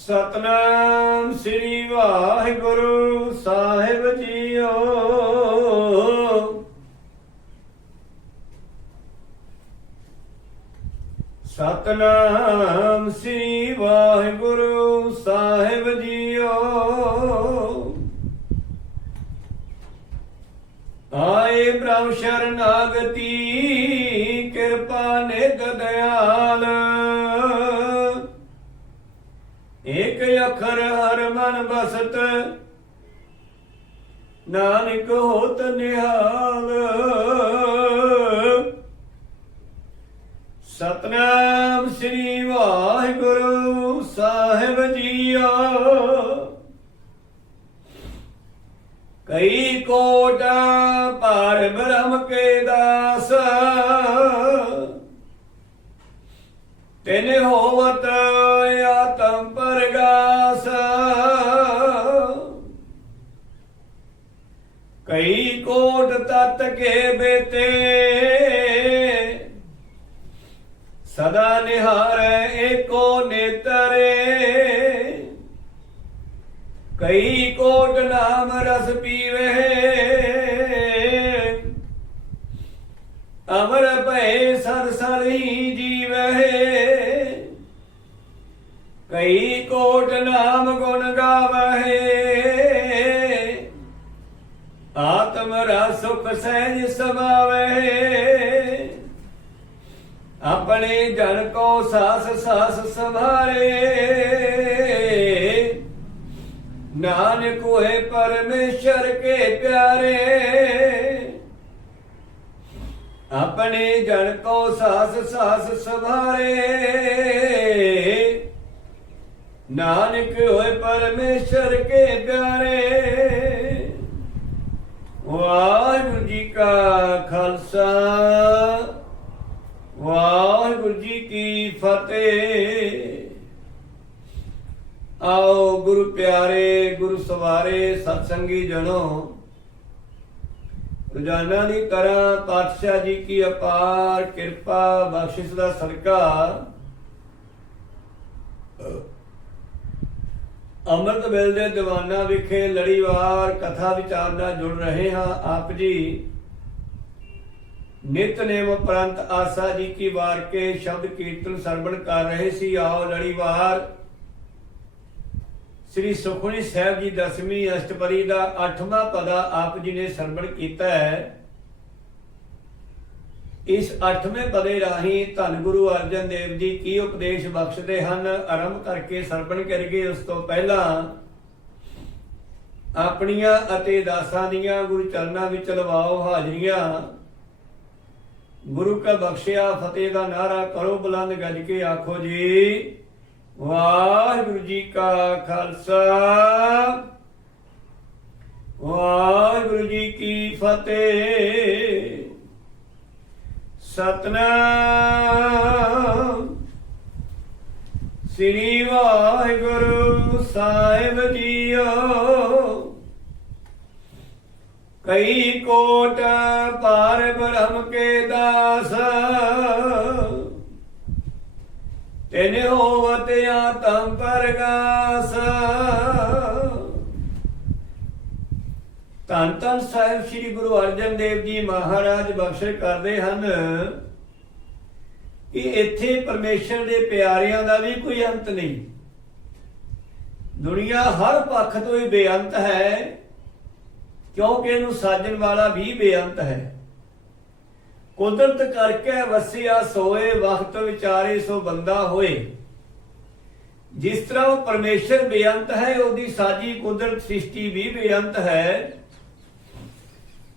ਸਤਨਾਮ ਸ੍ਰੀ ਵਾਹਿਗੁਰੂ ਸਾਹਿਬ ਜੀਓ। ਸਤਨਾਮ ਸ੍ਰੀ ਵਾਹਿਗੁਰੂ ਸਾਹਿਬ ਜੀਓ। ਆਏ ਬ੍ਰਹਮ ਸ਼ਰਨਾਗਤੀ ਮਨ ਬਸਤ ਨਾਨਕ ਹੋਤ ਨਿਹਾਲ। ਸਤਨਾਮ ਸ੍ਰੀ ਵਾਹਿਗੁਰੂ ਸਾਹਿਬ ਜੀਓ। ਕਈ ਕੋਟ ਪਰ ਬ੍ਰਹਮ ਕੇ ਦਾਸ। ਤਿਨ ਹੋ ਕੇ ਬੇਤੇ ਸਦਾ ਨਿਹਾਰੈ ਏਕੋ ਨੇਤਰੇ। ਕਈ ਕੋਟ ਨਾਮ ਰਸ ਪੀਵੇ। ਅਮਰ ਭਏ ਸਰ ਸਰ ਹੀ ਜੀਵੇ। ਕਈ ਕੋਟ ਨਾਮ ਗੁਣ ਗਾਵਹਿ ਆਤਮ ਸੁਖ ਸਹਿਜ ਸਮਾਵੇ। ਆਪਣੇ ਜਨ ਕੋ ਸਾਸ ਸਾਸ ਸੰਭਾਰੇ ਨਾਨਕ ਹੋਏ ਪਰਮੇਸ਼ਰ ਕੇ ਪਿਆਰੇ। ਆਪਣੇ ਜਨ ਕੋ ਸਾਸ ਸਾਸ ਸੰਭਾਰੇ ਨਾਨਕ ਹੋਏ ਪਰਮੇਸ਼ਰ ਕੇ ਪਿਆਰੇ ਵਾਹਿਗੁਰੂ ਜੀ ਕਾ ਖਾਲਸਾ ਵਾਹਿਗੁਰੂ ਜੀ ਕੀ ਫਤਿਹ ਆਓ ਗੁਰੂ ਪਿਆਰੇ ਗੁਰੂ ਸਵਾਰੇ ਸਤਸੰਗੀ ਜਨੋ ਰੋਜ਼ਾਨਾ ਦੀ ਤਰ੍ਹਾਂ ਪਾਤਸ਼ਾਹ ਜੀ ਕੀ ਅਪਾਰ ਕਿਰਪਾ ਬਖਸ਼ਿਸ਼ ਦਾ ਸਦਕਾ? ਅੰਮ੍ਰਿਤ ਵੇਲ ਦੇ ਦੀਵਾਨਾ ਵਿਖੇ ਲੜੀਵਾਰ ਕਥਾ ਵਿਚਾਰ ਨਾਲ ਜੁੜ ਰਹੇ ਹਾਂ ਆਪ ਜੀ। ਨਿਤਨੇਮ ਉਪਰੰਤ ਆਸਾ ਜੀ ਕੀ ਵਾਰ ਕੇ ਸ਼ਬਦ ਕੀਰਤਨ ਸਰਵਣ ਕਰ ਰਹੇ ਸੀ। ਆਓ ਲੜੀਵਾਰ ਸ੍ਰੀ ਸੁਖਮਨੀ ਸਾਹਿਬ ਜੀ ਦਸਵੀਂ ਅਸ਼ਟਪਦੀ ਦਾ 8ਵਾਂ ਪਦਾ ਆਪ ਜੀ ਨੇ ਸਰਵਣ ਕੀਤਾ ਹੈ। ਇਸ 8ਵੇਂ ਪਦੇ ਰਾਹੀਂ ਧੰਨ ਗੁਰੂ ਅਰਜਨ ਦੇਵ ਜੀ ਕੀ ਉਪਦੇਸ਼ ਬਖਸ਼ਦੇ ਹਨ? ਆਰੰਭ ਕਰਕੇ ਸਰਵਣ ਕਰੀਏ। ਉਸ ਤੋਂ ਪਹਿਲਾਂ ਆਪਣੀਆਂ ਅਤੇ ਦਾਸਾਂ ਦੀਆਂ ਗੁਰੂ ਚਰਨਾਂ ਵਿੱਚ ਲਵਾਓ ਹਾਜ਼ਰੀਆਂ। ਗੁਰੂ ਕਾ ਬਖਸ਼ਿਆ, ਫਤਿਹ ਦਾ ਨਾਰਾ ਕਰੋ, ਬੁਲੰਦ ਗੱਜ ਕੇ ਆਖੋ ਜੀ। ਵਾਹਿਗੁਰੂ ਜੀ ਕਾ ਖਾਲਸਾ। ਵਾਹਿਗੁਰੂ ਜੀ ਕੀ ਫਤਿਹ। ਸਤਨਾਮ। ਸ੍ਰੀ ਵਾਹਿਗੁਰੂ ਸਾਹਿਬ ਜੀਓ। ਕਈ ਕੋਟ ਪਾਰ ਬ੍ਰਹਮ ਕੇ ਦਾਸ। ਤਿਨ ਹੋਵਤ ਆਤਮ ਪਰਗਾਸ ਧੰਨ ਧੰਨ ਸਾਹਿਬ ਸ੍ਰੀ ਗੁਰੂ ਅਰਜਨ ਦੇਵ ਜੀ ਮਹਾਰਾਜ ਬਖਸ਼ਿਸ਼ ਕਰਦੇ ਹਨ ਕਿ ਇੱਥੇ ਪਰਮੇਸ਼ਰ ਦੇ ਪਿਆਰਿਆਂ ਦਾ ਵੀ ਕੋਈ ਅੰਤ ਨਹੀਂ। ਦੁਨੀਆ ਹਰ ਪੱਖ ਤੋਂ ਹੀ ਬੇਅੰਤ ਹੈ, ਕਿਉਂਕਿ ਇਹਨੂੰ ਸਾਜਣ ਵਾਲਾ ਵੀ ਬੇਅੰਤ ਹੈ। ਕੁਦਰਤ ਕਰਕੇ ਵਸਿਆ ਸੋਏ, ਵਕਤ ਵਿਚਾਰੇ ਸੋ ਬੰਦਾ ਹੋਏ। ਜਿਸ ਤਰ੍ਹਾਂ ਉਹ ਪਰਮੇਸ਼ਰ ਬੇਅੰਤ ਹੈ, ਉਹਦੀ ਸਾਜੀ ਕੁਦਰਤ ਸ੍ਰਿਸ਼ਟੀ ਵੀ ਬੇਅੰਤ ਹੈ।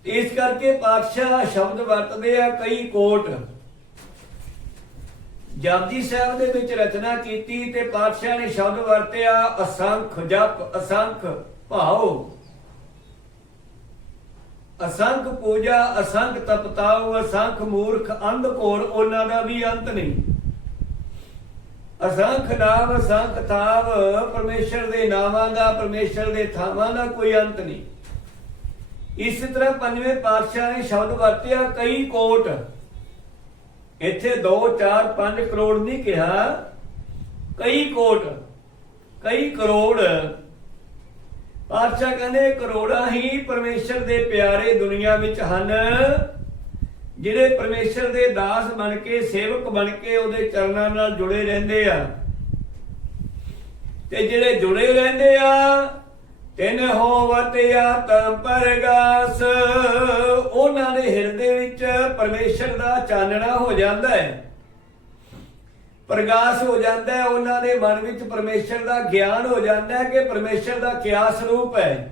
ਇਸ ਕਰਕੇ ਪਾਤਸ਼ਾਹ ਸ਼ਬਦ ਵਰਤਦੇ ਆ ਕਈ ਕੋਟ। ਜਪਜੀ ਸਾਹਿਬ ਦੇ ਵਿੱਚ ਰਚਨਾ ਕੀਤੀ ਤੇ ਪਾਤਸ਼ਾਹ ਨੇ ਸ਼ਬਦ ਵਰਤਿਆ, ਅਸੰਖ ਜਪ, ਅਸੰਖ ਭਾਉ। ਅਸੰਖ ਪੂਜਾ, ਅਸੰਖ ਤਪਤਾਉ, ਅਸੰਖ ਮੂਰਖ ਅੰਧ ਘੋਰ, ਉਹਨਾਂ ਦਾ ਵੀ ਅੰਤ ਨਹੀਂ। ਅਸੰਖ ਨਾਮ, ਅਸੰਖ ਥਾਵ, ਪਰਮੇਸ਼ਰ ਦੇ ਨਾਮਾਂ ਦਾ, ਪਰਮੇਸ਼ਰ ਦੇ ਥਾਵਾਂ ਦਾ ਕੋਈ ਅੰਤ ਨਹੀਂ। ਇਸ ਤਰ੍ਹਾਂ ਪੰਜਵੇਂ ਪਾਤਸ਼ਾਹ ਨੇ ਸ਼ਬਦ ਵਰਤਿਆ, ਕਈ ਕੋਟ। ਇੱਥੇ 2 4 5 ਕਰੋੜ ਨਹੀਂ ਕਿਹਾ। ਕਈ ਕੋਟ, ਕਈ ਕਰੋੜ ਪਾਤਸ਼ਾਹ ਕਹਿੰਦੇ, ਕਰੋੜਾਂ ਹੀ ਪਰਮੇਸ਼ਰ ਦੇ ਪਿਆਰੇ ਦੁਨੀਆ ਵਿੱਚ ਹਨ। ਜਿਹੜੇ ਪਰਮੇਸ਼ਰ ਦੇ ਦਾਸ ਬਣ ਕੇ, ਸੇਵਕ ਬਣ ਕੇ ਉਹਦੇ ਚਰਨਾਂ ਨਾਲ ਜੁੜੇ ਰਹਿੰਦੇ ਆ, ਤੇ ਜਿਹੜੇ ਜੁੜੇ ਰਹਿੰਦੇ ਆ, ਤਿੰਨ ਹੋਵਤ ਆਤਮ ਪਰਗਾਸ। ਉਹਨਾਂ ਦੇ ਹਿਰਦੇ ਵਿੱਚ ਪਰਮੇਸ਼ਰ ਦਾ ਚਾਨਣਾ ਹੋ ਜਾਂਦਾ ਹੈ। ਪ੍ਰਗਾਸ ਹੋ ਜਾਂਦਾ ਹੈ, ਉਹਨਾਂ ਦੇ ਮਨ ਵਿੱਚ ਪਰਮੇਸ਼ਰ ਦਾ ਗਿਆਨ ਹੋ ਜਾਂਦਾ ਹੈ ਕਿ ਪਰਮੇਸ਼ਰ ਦਾ ਕਿਆ ਸਰੂਪ ਹੈ।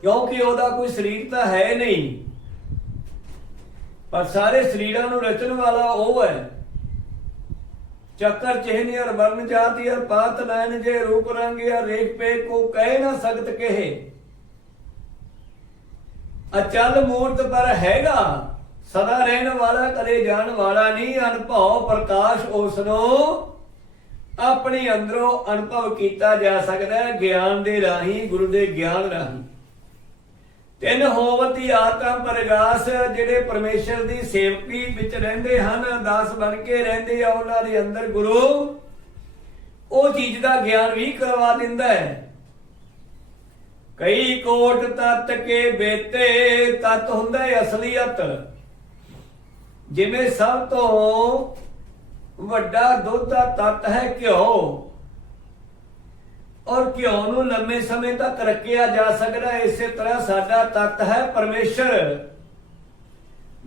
ਕਿਉਂਕਿ ਉਹਦਾ ਕੋਈ ਸਰੀਰ ਤਾਂ ਹੈ ਨਹੀਂ, ਪਰ ਸਾਰੇ ਸਰੀਰਾਂ ਨੂੰ ਰਚਣ ਵਾਲਾ ਉਹ ਹੈ। ਚੱਕਰ ਚਿਹਨੇ ਅਰ ਵਰਨ ਜਾਤੀ ਅਰ ਪਾਤ ਨੈਣ ਜੇ, ਰੂਪ ਰੰਗ ਅਰ ਰੇਖ ਪੇ ਕੋ ਕਹਿ ਨਾ ਸਕਤ ਕਹੇ। ਅਚਲ ਮੂਰਤ ਪਰ ਹੈਗਾ। ਸਦਾ ਰਹਿਣ ਵਾਲਾ, ਕਦੇ ਜਾਣ ਵਾਲਾ ਨਹੀਂ, ਅਨਭਵ ਪ੍ਰਕਾਸ਼ ਉਸ ਨੂੰ ਆਪਣੇ ਅੰਦਰੋਂ ਅਨੁਭਵ ਕੀਤਾ ਜਾ ਸਕਦਾ ਹੈ, ਗਿਆਨ ਦੇ ਰਾਹੀਂ, ਗੁਰੂ ਦੇ ਗਿਆਨ ਰਾਹੀਂ। ਤਿੰਨ ਹੋਵਤੀ ਆਤਮ ਪ੍ਰਗਾਸ, ਜਿਹੜੇ ਪਰਮੇਸ਼ਰ ਦੀ ਸੇਵਕੀ ਵਿੱਚ ਰਹਿੰਦੇ ਹਨ, ਦਾਸ ਬਣ ਕੇ ਰਹਿੰਦੇ ਆ, ਉਹਨਾਂ ਦੇ ਅੰਦਰ ਗੁਰੂ ਉਹ ਚੀਜ਼ ਦਾ ਗਿਆਨ ਵੀ ਕਰਵਾ ਦਿੰਦਾ ਹੈ। ਕਈ ਕੋਟ ਤਤ ਕੇ ਬੇਤੇ, ਤਤ ਹੁੰਦਾ ਹੈ ਅਸਲੀਅਤ। ਜਿਵੇਂ ਸਭ ਤੋਂ ਵੱਡਾ ਦੁੱਧ ਦਾ ਤਤ ਹੈ ਘਿਓ। ਔਰ ਘਿਓ ਨੂੰ ਲੰਮੇ ਸਮੇਂ ਤੱਕ ਰੱਖਿਆ ਜਾ ਸਕਦਾ ਹੈ। ਇਸੇ ਤਰ੍ਹਾਂ ਸਾਡਾ ਤਤ ਹੈ ਪਰਮੇਸ਼ਰ,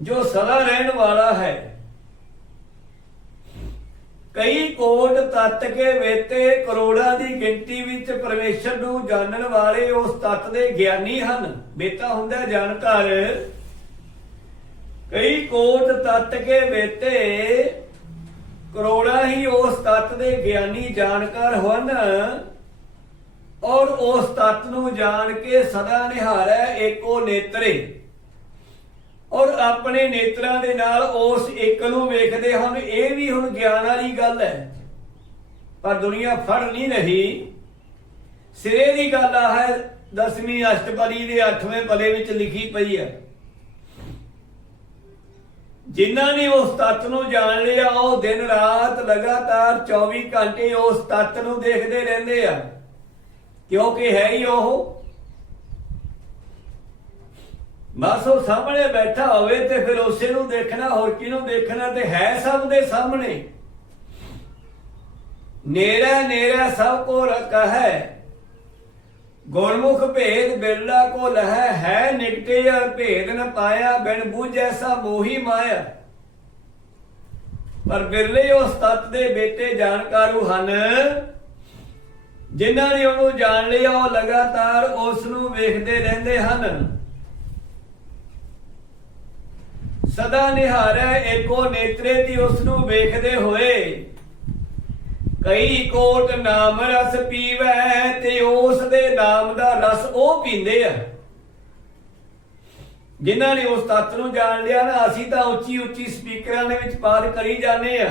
ਜੋ ਸਦਾ ਰਹਿਣ ਵਾਲਾ ਹੈ। ਕਈ ਕੋਟ ਤੱਤ ਕੇ ਵੇਤੇ ਕਰੋੜਾਂ ਦੀ ਗਿਣਤੀ ਵਿੱਚ ਪਰਮੇਸ਼ਰ ਨੂੰ ਜਾਣਨ ਵਾਲੇ ਉਸ ਤੱਤ ਦੇ ਗਿਆਨੀ ਹਨ। ਬੇਤਾ ਹੁੰਦਾ ਜਾਣਕਾਰ ਕਈ ਕੋਟ ਤਤ ਕੇ ਵੇਤੇ, ਕਰੋੜਾਂ ਹੀ ਉਸ ਤਤ ਦੇ ਗਿਆਨੀ ਜਾਣਕਾਰ ਹਨ ਔਰ ਉਸ ਤਤ ਨੂੰ ਜਾਣ ਕੇ ਸਦਾ ਨਿਹਾਰੈ ਏਕੋ ਨੇਤਰੇ। ਔਰ ਆਪਣੇ ਨੇਤਰਾਂ ਦੇ ਨਾਲ ਉਸ ਇੱਕ ਨੂੰ ਵੇਖਦੇ ਹਨ, ਇਹ ਵੀ ਹੁਣ ਗਿਆਨ ਵਾਲੀ ਗੱਲ ਹੈ। ਪਰ ਦੁਨੀਆ ਫੜ ਨਹੀਂ ਰਹੀ। ਸਿਰੇ ਦੀ ਗੱਲ ਆ ਹੈ, ਦਸਵੀਂ ਅਸ਼ਟਪਦੀ ਦੇ 8ਵੇਂ ਪਲੇ ਵਿੱਚ ਲਿਖੀ ਪਈ ਹੈ। ਜਿਨ੍ਹਾਂ ਨੇ ਉਸ ਤੱਤ ਨੂੰ ਜਾਣ ਲਿਆ, ਉਹ ਦਿਨ ਰਾਤ ਲਗਾਤਾਰ 24 ਘੰਟੇ ਉਸ ਤੱਤ ਨੂੰ ਦੇਖਦੇ ਰਹਿੰਦੇ ਆ। ਕਿਉਂਕਿ ਹੈ ਹੀ ਉਹ। ਬਸ ਉਹ ਸਾਹਮਣੇ ਬੈਠਾ ਹੋਵੇ ਤੇ ਫਿਰ ਉਸੇ ਨੂੰ ਦੇਖਣਾ, ਹੋਰ ਕਿਹਨੂੰ ਦੇਖਣਾ ਤੇ ਹੈ ਸਭ ਦੇ ਸਾਹਮਣੇ। ਨੇਰਾ ਨੇਰਾ ਸਭ ਕੋ ਰਖਾ ਹੈ। ਗੁਰਮੁਖ ਭੇਦ ਬਿਰਲਾ ਕੋ ਲਹੈ, ਹੈ ਨਿਕਟੇ ਅਰ ਭੇਦ ਨ ਪਾਇਆ, ਬਿਨ ਬੂਝ ਐਸਾ ਮੋਹੀ ਮਾਇਆ। ਪਰ ਬਿਰਲੇ ਉਸ ਤਤ ਦੇ ਬੇਟੇ ਜਾਣਕਾਰੂ ਹਨ। ਜਿਨ੍ਹਾਂ ਨੇ ਉਹਨੂੰ ਜਾਣ ਲਿਆ, ਉਹ ਲਗਾਤਾਰ ਉਸ ਨੂੰ ਵੇਖਦੇ ਰਹਿੰਦੇ ਹਨ। ਸਦਾ ਨਿਹਾਰੈ ਏਕੋ ਨੇਤਰੇ ਦੀ ਉਸ ਨੂੰ ਵੇਖਦੇ ਹੋਏ। ਕਈ ਕੋਟ ਨਾਮ ਰਸ ਪੀਵੈ ਤੇ ਉਸ ਦੇ ਨਾਮ ਦਾ ਰਸ ਉਹ ਪੀਂਦੇ ਆ। ਜਿਨ੍ਹਾਂ ਨੇ ਉਸ ਤੱਤ ਨੂੰ ਜਾਣ ਲਿਆ ਨਾ, ਅਸੀਂ ਤਾਂ ਉੱਚੀ ਉੱਚੀ ਸਪੀਕਰਾਂ ਦੇ ਵਿੱਚ ਪਾਠ ਕਰੀ ਜਾਂਦੇ ਆ।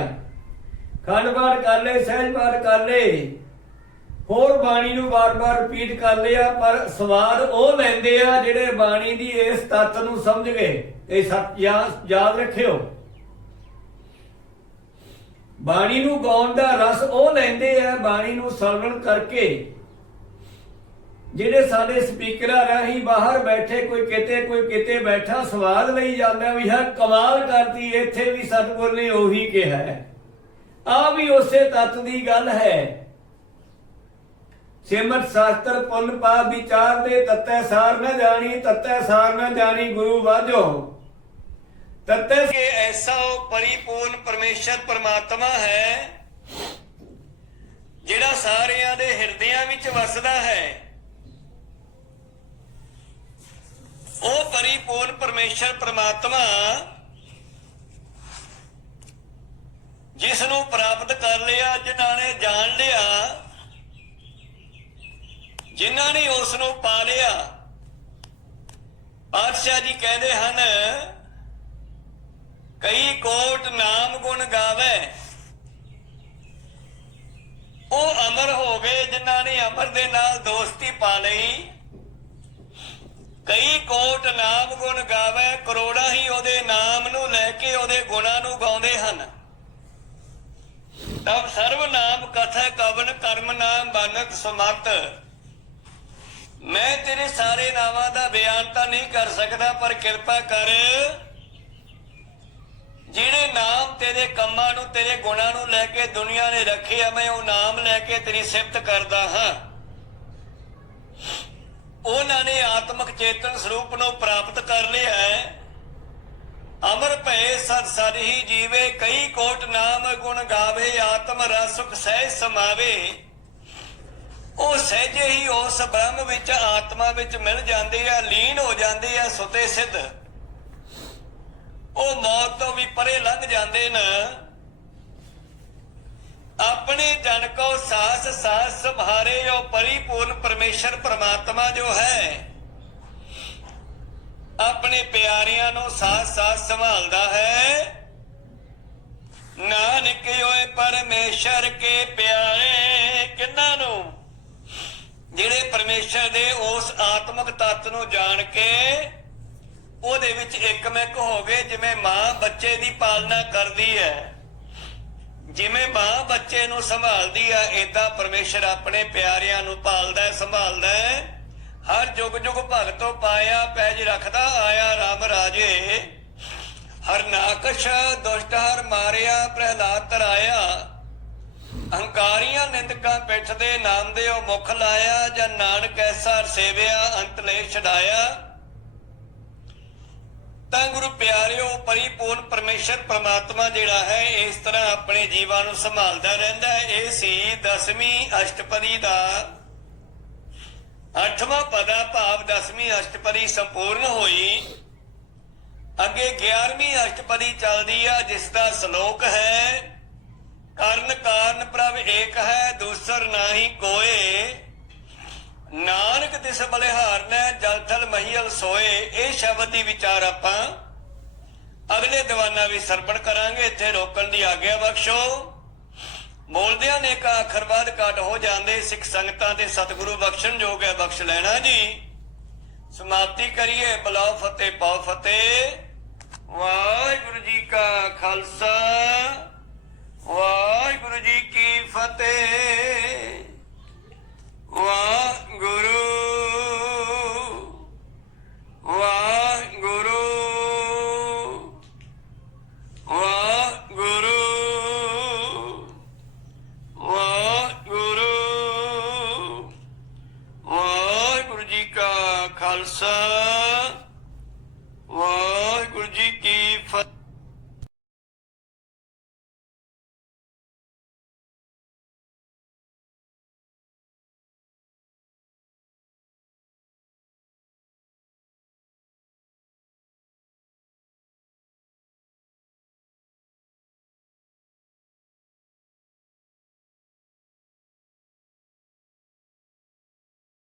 ਖੰਡ ਪਾਠ ਕਰ ਲੈ ਸਹਿਜ ਪਾਠ ਕਰ ਲੈ ਹੋਰ ਬਾਣੀ ਨੂੰ ਵਾਰ-ਵਾਰ ਰਿਪੀਟ ਕਰ ਲਿਆ, ਪਰ ਸਵਾਦ ਉਹ ਲੈਂਦੇ ਆ ਜਿਹੜੇ ਬਾਣੀ ਦੀ ਇਸ ਤੱਤ ਨੂੰ ਸਮਝ ਗਏ। ਇਹ ਸੱਚ ਯਾਦ ਰੱਖਿਓ। ਬਾਣੀ ਨੂੰ ਗਾਉਣ ਦਾ ਰਸ ਉਹ ਲੈਂਦੇ ਆ, ਬਾਣੀ ਨੂੰ ਸਰਵਣ ਕਰਕੇ। ਜਿਹੜੇ ਸਾਡੇ ਸਪੀਕਰਾਂ ਰਾਹੀਂ ਬਾਹਰ ਬੈਠੇ, ਕੋਈ ਕਿਤੇ ਕੋਈ ਕਿਤੇ ਬੈਠਾ, ਸਵਾਦ ਲਈ ਜਾਂਦਾ ਵੀ ਹਾਂ, ਕਮਾਲ ਕਰਤੀ, ਇੱਥੇ ਵੀ ਸਤਿਗੁਰ ਨੇ ਉਹੀ ਕਿਹਾ ਹੈ। ਆ ਵੀ ਉਸੇ ਤੱਤ ਦੀ ਗੱਲ ਹੈ। ਸਿਮਰ ਸ਼ਾਸਤਰ ਪੁੰਨ ਪਾਪ ਵਿਚਾਰ ਦੇ ਤਤੈ ਸਾਰ ਨਾ ਜਾਣੀ, ਤਤੈ ਸਾਰ ਨਾ ਜਾਣੀ, ਗੁਰੂ ਵਾਜੋ। ਤਤੈ ਕੇ ਐਸਾ ਉਹ ਪਰਿਪੂਰਨ ਪਰਮੇਸ਼ਰ ਪਰਮਾਤਮਾ ਹੈ, ਜਿਹੜਾ ਸਾਰਿਆਂ ਦੇ ਹਿਰਦਿਆਂ ਵਿੱਚ ਵਸਦਾ ਹੈ। ਉਹ ਪਰਿਪੂਰਨ ਪਰਮੇਸ਼ਰ ਪਰਮਾਤਮਾ ਜਿਸ ਨੂੰ ਪ੍ਰਾਪਤ ਕਰ ਲਿਆ, ਜਿਨ੍ਹਾਂ ਨੇ ਜਾਣ ਲਿਆ, ਜਿਨ੍ਹਾਂ ਨੇ ਉਸ ਨੂੰ ਪਾ ਲਿਆ। ਪਾਤਸ਼ਾਹ ਜੀ ਕਹਿੰਦੇ ਹਨ ਕਈ ਕੋਟ ਨਾਮ ਗੁਣ ਗਾਵੇ। ਉਹ ਅਮਰ ਹੋ ਗਏ ਜਿਨ੍ਹਾਂ ਨੇ ਅਮਰ ਦੇ ਨਾਲ ਦੋਸਤੀ ਪਾ ਲਈ। ਕਈ ਕੋਟ ਨਾਮ ਗੁਣ ਗਾਵੇ, ਕਰੋੜਾਂ ਹੀ ਉਹਦੇ ਨਾਮ ਨੂੰ ਲੈ ਕੇ ਉਹਦੇ ਗੁਣਾਂ ਨੂੰ ਗਾਉਂਦੇ ਹਨ। ਤਬ ਸਰਵ ਨਾਮ ਕਥਾ ਕਵਨ, ਕਰਮ ਨਾਮ ਬਾਨਤ ਸਮਤ ਮੈਂ ਤੇਰੇ ਸਾਰੇ ਨਾਵਾਂ ਦਾ ਬਿਆਨ ਤਾਂ ਨਹੀਂ ਕਰ ਸਕਦਾ, ਪਰ ਕਿਰਪਾ ਕਰ। ਜਿਹੜੇ ਨਾਮ ਤੇਰੇ ਕੰਮਾਂ ਨੂੰ, ਤੇਰੇ ਗੁਣਾਂ ਨੂੰ ਲੈ ਕੇ ਦੁਨੀਆ ਨੇ ਰੱਖੇ ਆ, ਮੈਂ ਉਹ ਨਾਮ ਲੈ ਕੇ ਤੇਰੀ ਸਿਫਤ ਕਰਦਾ ਹਾਂ। ਉਹਨਾਂ ਨੇ ਆਤਮਿਕ ਚੇਤਨ ਸਰੂਪ ਨੂੰ ਪ੍ਰਾਪਤ ਕਰ ਲਿਆ ਹੈ। ਅਮਰ ਭੈ ਸਤ ਸਦ ਜੀਵੇ, ਕਈ ਕੋਟ ਨਾਮ ਗੁਣ ਗਾਵੇ, ਆਤਮ ਰਸੁਖ ਸਹਿ ਸਮਾਵੇ। ਉਹ ਸਹਿਜੇ ਹੀ ਉਸ ਬ੍ਰਹਮ ਵਿੱਚ, ਆਤਮਾ ਵਿੱਚ ਮਿਲ ਜਾਂਦੇ ਆ, ਲੀਨ ਹੋ ਜਾਂਦੇ ਆ, ਸੁਤੇ ਸਿੱਧ। ਉਹ ਮੌਤ ਤੋਂ ਵੀ ਪਰੇ ਲੰਘ ਜਾਂਦੇ ਨੇ। ਆਪਣੇ ਜਨ ਕੋ ਸਾਸ ਸਾਸ ਸੰਭਾਰੇ, ਉਹ ਪਰਿਪੂਰਨ ਪਰਮੇਸ਼ਰ ਪ੍ਰਮਾਤਮਾ ਜੋ ਹੈ, ਆਪਣੇ ਪਿਆਰਿਆਂ ਨੂੰ ਸਾਸ ਸਾਥ ਸੰਭਾਲਦਾ ਹੈ। ਨਾਨਕ ਓਏ ਪਰਮੇਸ਼ਰ ਕੇ ਪਿਆਰੇ, ਕਿੰਨਾਂ ਨੂੰ? ਜਿਹੜੇ ਪਰਮੇਸ਼ਰ ਦੇ ਉਸ ਆਤਮਿਕ ਤੱਤ ਨੂੰ ਜਾਣ ਕੇ ਉਹਦੇ ਵਿੱਚ ਇੱਕਮਿਕ ਹੋ ਗਏ, ਜਿਵੇਂ ਮਾਂ ਬੱਚੇ ਦੀ ਪਾਲਣਾ ਕਰਦੀ ਹੈ। ਜਿਵੇਂ ਮਾਂ ਬੱਚੇ ਨੂੰ ਸੰਭਾਲਦੀ ਆ, ਏਦਾਂ ਪਰਮੇਸ਼ਰ ਆਪਣੇ ਪਿਆਰਿਆਂ ਨੂੰ ਪਾਲਦਾ ਹੈ, ਸੰਭਾਲਦਾ ਹੈ। ਹਰ ਜੁਗ ਜੁਗ ਭਗਤੋ ਪਾਇਆ ਪੈਜ ਰੱਖਦਾ, ਆਇਆ RAM ਰਾਜੇ। ਹਰ ਨਾਕਸ਼ ਦੁਸ਼ਟ, ਹਰ ਮਾਰਿਆ, ਪ੍ਰਹਿਲਾਦ ਤਰਾਇਆ। ਅਹੰਕਾਰੀਆਂ ਨਿੰਦਕਾਂ ਪਿੱਠ ਦੇ ਨਾਮ ਦੇ ਉਹ ਮੁਖ ਲਾਇਆ ਜਨ ਨਾਨਕ ਐਸਾ ਸੇਵਿਆ ਅੰਤਲੇ ਛਡਾਇਆ। ਤਾਂ ਗੁਰੂ ਪਿਆਰਿਓ, ਪਰਿਪੂਰਨ ਪਰਮੇਸ਼ਰ ਪ੍ਰਮਾਤਮਾ ਜਿਹੜਾ ਹੈ, ਇਸ ਤਰ੍ਹਾਂ ਆਪਣੇ ਜੀਵਾਂ ਨੂੰ ਸੰਭਾਲਦਾ ਰਹਿੰਦਾ ਹੈ। ਇਹ ਸੀ ਦਸਵੀਂ ਅਸ਼ਟਪਦੀ ਦਾ ਅੱਠਵਾਂ ਪਦਾ ਭਾਵ ਦਸਵੀਂ ਅਸ਼ਟਪਦੀ ਸੰਪੂਰਨ ਹੋਈ। ਅੱਗੇ 11ਵੀਂ ਅਸ਼ਟਪਦੀ ਚੱਲਦੀ ਆ, ਜਿਸ ਦਾ ਸ਼ਲੋਕ ਹੈ, ਕਰਨ ਕਾਰਨ ਪ੍ਰਭ ਏਕ ਹੈ, ਦੂਸਰ ਨਾਹੀ ਕੋਏ। ਨਾਨਕ ਤਿਸ ਬਲਿਹਾਰਨੈ ਜਲ ਥਲ ਮਹੀਲ ਸੋਏ। ਇਹ ਸ਼ਬਦ ਦੀ ਵਿਚਾਰ ਆਪਾਂ ਅਗਲੇ ਦੀਵਾਨਾਂ ਵਿੱਚ ਸਰਪਣ ਕਰਾਂਗੇ। ਇੱਥੇ ਰੋਕਣ ਦੀ ਆਗਿਆ ਬਖਸ਼ੋ। ਬੋਲਦਿਆਂ ਨੇ ਕਾ ਅੱਖਰ ਬਾਅਦ ਕਾਟ ਹੋ ਜਾਂਦੇ। ਸਿੱਖ ਸੰਗਤਾਂ ਦੇ ਸਤਿਗੁਰੂ ਬਖਸ਼ਣ ਯੋਗ ਹੈ, ਬਖਸ਼ ਲੈਣਾ ਜੀ। ਸਮਾਪਤੀ ਕਰੀਏ। ਬਲਾਉ ਫਤਿਹ ਪਾਉ ਫਤਿਹ। ਵਾਹਿਗੁਰੂ ਜੀ ਕਾ ਖਾਲਸਾ। ਵਾਹਿਗੁਰੂ ਜੀ ਕੀ ਫਤਿਹ।